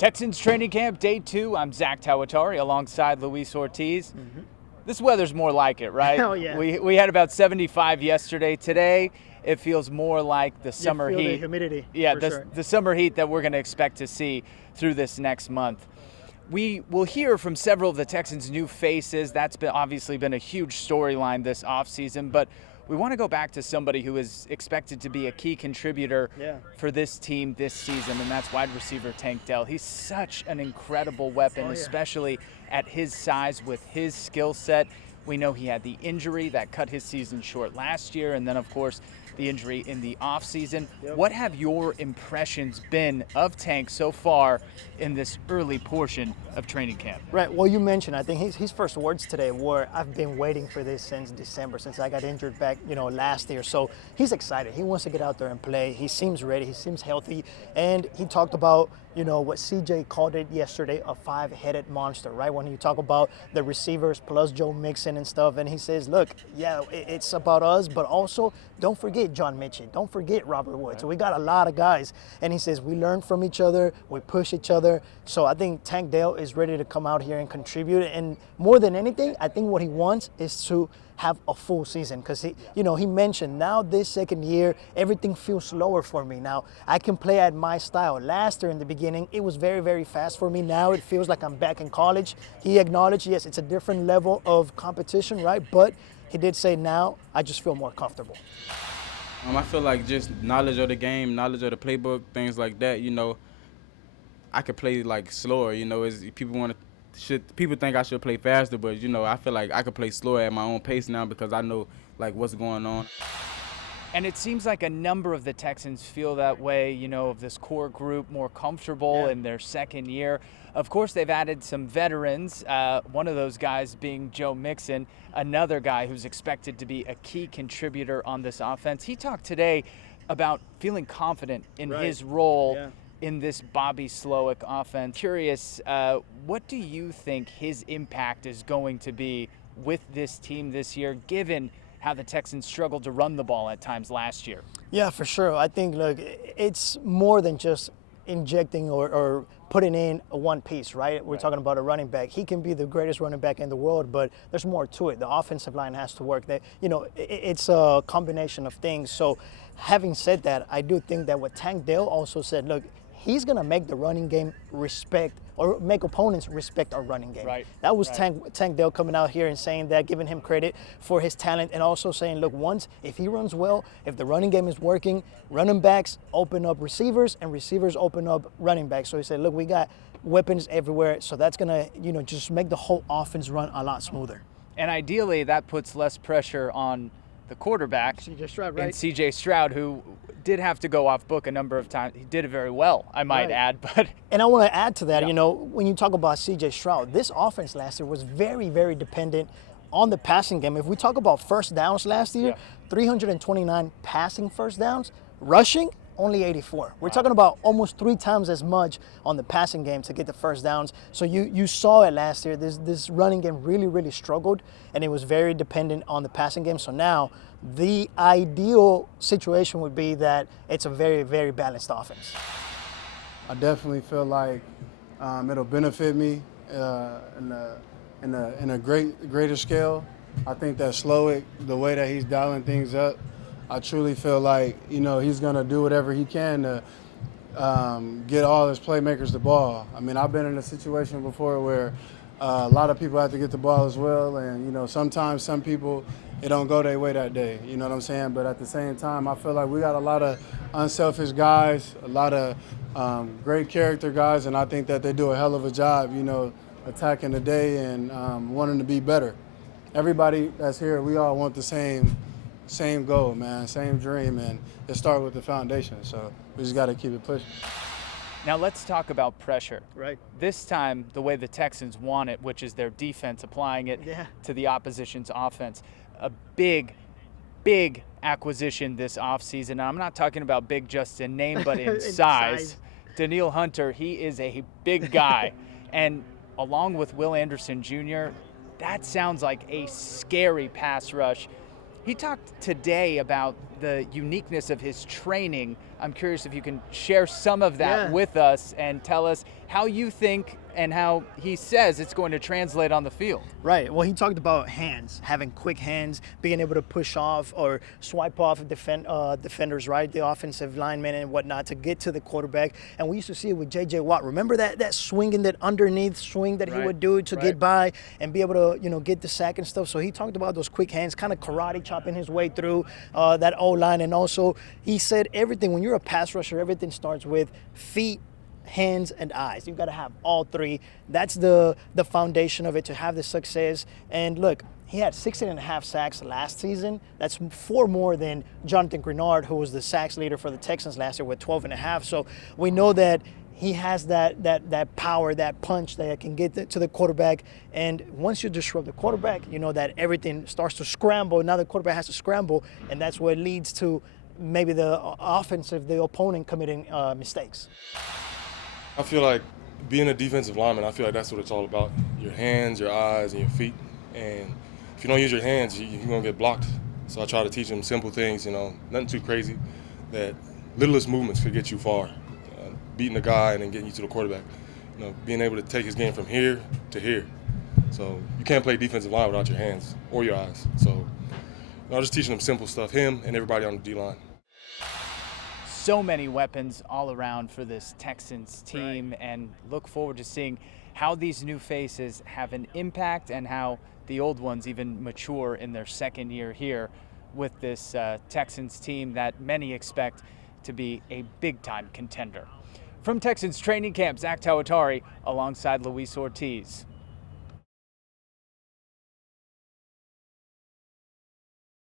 Texans training camp, day 2. I'm Zack Tawatari alongside Luis Ortiz. This weather's more like it, right? Hell yeah. We had about 75 yesterday. Today, it feels more like the summer you feel heat. The humidity. Yeah, sure. the summer heat that we're going to expect to see through this next month. We will hear from several of the Texans' new faces. That's obviously been a huge storyline this offseason, but we want to go back to somebody who is expected to be a key contributor for this team this season, and that's wide receiver Tank Dell. He's such an incredible weapon, especially at his size with his skill set. We know he had the injury that cut his season short last year, and then, of course, the injury in the offseason. What have your impressions been of Tank so far in this early portion of training camp? Right. Well, you mentioned, I think his first words today were, I've been waiting for this since December, since I got injured back, last year. So he's excited. He wants to get out there and play. He seems ready. He seems healthy. And he talked about, what CJ called it yesterday, a 5-headed monster, right? When you talk about the receivers plus Joe Mixon and stuff, and he says, look, it's about us, but also don't forget John Mitchell. Don't forget Robert Woods. Right. So we got a lot of guys. And he says, we learn from each other. We push each other. So I think Tank Dell is ready to come out here and contribute. And more than anything, I think what he wants is to have a full season, because he mentioned now this second year, everything feels slower for me. Now I can play at my style. Last year in the beginning, it was very, very fast for me. Now it feels like I'm back in college. He acknowledged, yes, it's a different level of competition, right? But he did say now I just feel more comfortable. I feel like just knowledge of the game, knowledge of the playbook, things like that, I could play like slower, as people think I should play faster, but I feel like I could play slower at my own pace now because I know like what's going on. And it seems like a number of the Texans feel that way, of this core group, more comfortable in their second year. Of course, they've added some veterans, one of those guys being Joe Mixon, another guy who's expected to be a key contributor on this offense. He talked today about feeling confident in his role in this Bobby Slowick offense. Curious, what do you think his impact is going to be with this team this year, given how the Texans struggled to run the ball at times last year? Yeah, for sure. I think, look, it's more than just injecting or putting in one piece, right? We're talking about a running back. He can be the greatest running back in the world, but there's more to it. The offensive line has to work. It's a combination of things. So having said that, I do think that what Tank Dell also said, look, he's going to make the running game make opponents respect our running game. Right. That was Tank Dell coming out here and saying that, giving him credit for his talent, and also saying, look, if he runs well, if the running game is working, running backs open up receivers and receivers open up running backs. So he said, look, we got weapons everywhere, so that's going to, just make the whole offense run a lot smoother. And ideally, that puts less pressure on the quarterback, CJ Stroud, right? And CJ Stroud, who did have to go off book a number of times. He did it very well, I might add. But and I want to add to that, when you talk about CJ Stroud, this offense last year was very, very dependent on the passing game. If we talk about first downs last year, 329 passing first downs, rushing only 84. We're talking about almost 3 times as much on the passing game to get the first downs. So you saw it last year. This running game really, really struggled, and it was very dependent on the passing game. So now the ideal situation would be that it's a very, very balanced offense. I definitely feel like it'll benefit me in a greater scale. I think that Slowick, the way that he's dialing things up, I truly feel like, he's going to do whatever he can to get all his playmakers the ball. I mean, I've been in a situation before where a lot of people have to get the ball as well, and, sometimes some people, it don't go their way that day, you know what I'm saying? But at the same time, I feel like we got a lot of unselfish guys, a lot of great character guys, and I think that they do a hell of a job, attacking the day and wanting to be better. Everybody that's here, we all want the same goal, man, same dream, and it starts with the foundation. So we just got to keep it pushing. Now let's talk about pressure. Right. This time, the way the Texans want it, which is their defense applying it to the opposition's offense. A big, big acquisition this offseason. Now, I'm not talking about big just in name, but in size. Danielle Hunter, he is a big guy. And along with Will Anderson Jr., that sounds like a scary pass rush. He talked today about the uniqueness of his training I'm curious if you can share some of that with us and tell us how you think and how he says it's going to translate on the field. Right. Well, he talked about hands, having quick hands, being able to push off or swipe off defenders, right, the offensive linemen and whatnot to get to the quarterback. And we used to see it with J.J. Watt. Remember that swinging, that underneath swing that he would do to get by and be able to, get the sack and stuff. So he talked about those quick hands, kind of karate chopping his way through that O-line. And also he said everything, when you're a pass rusher, everything starts with feet, hands, and eyes. You've got to have all three. That's the foundation of it to have the success. And look, he had 16.5 sacks last season. That's 4 more than Jonathan Grenard, who was the sacks leader for the Texans last year with 12.5. So we know that he has that power, that punch that can get to the quarterback. And once you disrupt the quarterback, you know that everything starts to scramble. Now the quarterback has to scramble, and that's what leads to maybe the opponent committing mistakes. I feel like being a defensive lineman, I feel like that's what it's all about. Your hands, your eyes, and your feet. And if you don't use your hands, you're going to get blocked. So I try to teach them simple things, nothing too crazy, that littlest movements could get you far. Beating a guy and then getting you to the quarterback. Being able to take his game from here to here. So you can't play defensive line without your hands or your eyes. So I'm just teaching them simple stuff, him and everybody on the D-line. So many weapons all around for this Texans team, and look forward to seeing how these new faces have an impact and how the old ones even mature in their second year here with this Texans team that many expect to be a big-time contender. From Texans training camp, Zack Tawatari alongside Luis Ortiz.